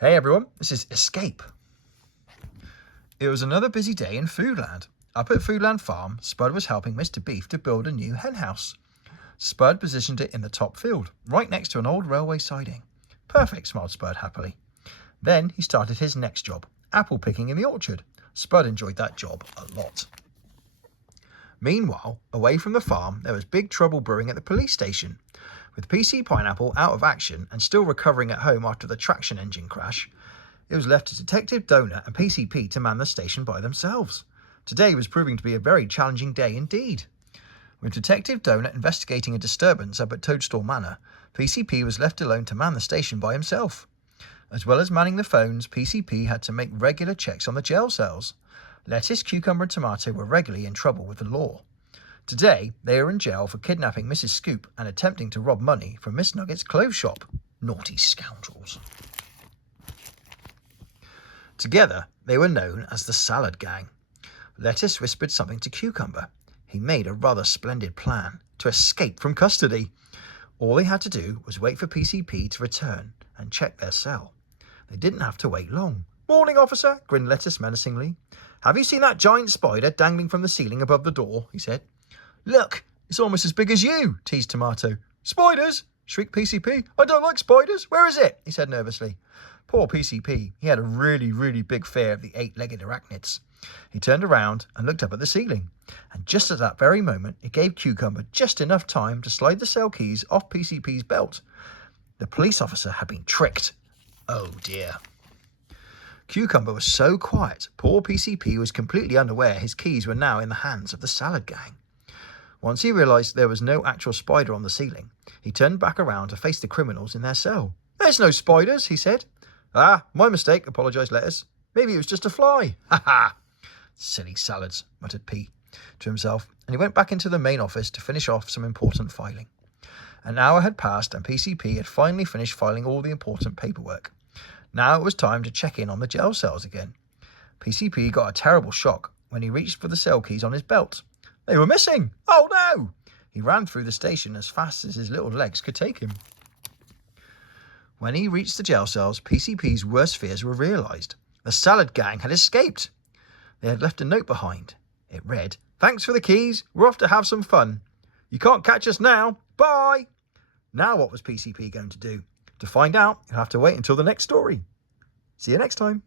Hey everyone, this is Escape. It was another busy day in Foodland. Up at Foodland Farm, Spud was helping Mr. Beef to build a new hen house. Spud positioned it in the top field, right next to an old railway siding. Perfect, smiled Spud happily. Then he started his next job, apple picking in the orchard. Spud enjoyed that job a lot. Meanwhile, away from the farm, there was big trouble brewing at the police station. With PC Pineapple out of action and still recovering at home after the traction engine crash, it was left to Detective Donut and PCP to man the station by themselves. Today was proving to be a very challenging day indeed. With Detective Donut investigating a disturbance up at Toadstool Manor, PCP was left alone to man the station by himself. As well as manning the phones, PCP had to make regular checks on the jail cells. Lettuce, Cucumber and Tomato were regularly in trouble with the law. Today, they are in jail for kidnapping Mrs. Scoop and attempting to rob money from Miss Nugget's clothes shop. Naughty scoundrels. Together, they were known as the Salad Gang. Lettuce whispered something to Cucumber. He made a rather splendid plan to escape from custody. All they had to do was wait for PCP to return and check their cell. They didn't have to wait long. "Morning, officer," grinned Lettuce menacingly. "Have you seen that giant spider dangling from the ceiling above the door?" he said. "Look, it's almost as big as you," teased Tomato. "Spiders?" shrieked PCP. "I don't like spiders. Where is it?" he said nervously. Poor PCP, he had a really big fear of the eight-legged arachnids. He turned around and looked up at the ceiling, and just at that very moment, it gave Cucumber just enough time to slide the cell keys off PCP's belt. The police officer had been tricked. Oh dear. Cucumber was so quiet, poor PCP was completely unaware his keys were now in the hands of the Salad Gang. Once he realised there was no actual spider on the ceiling, he turned back around to face the criminals in their cell. "There's no spiders," he said. "Ah, my mistake," apologised Lettuce. "Maybe it was just a fly." "Ha ha! Silly salads," muttered Pete to himself, and he went back into the main office to finish off some important filing. An hour had passed and PCP had finally finished filing all the important paperwork. Now it was time to check in on the jail cells again. PCP got a terrible shock when he reached for the cell keys on his belt. They were missing! Oh no! He ran through the station as fast as his little legs could take him. When he reached the jail cells, PCP's worst fears were realised. The Salad Gang had escaped. They had left a note behind. It read, "Thanks for the keys. We're off to have some fun. You can't catch us now. Bye!" Now what was PCP going to do? To find out, you'll have to wait until the next story. See you next time.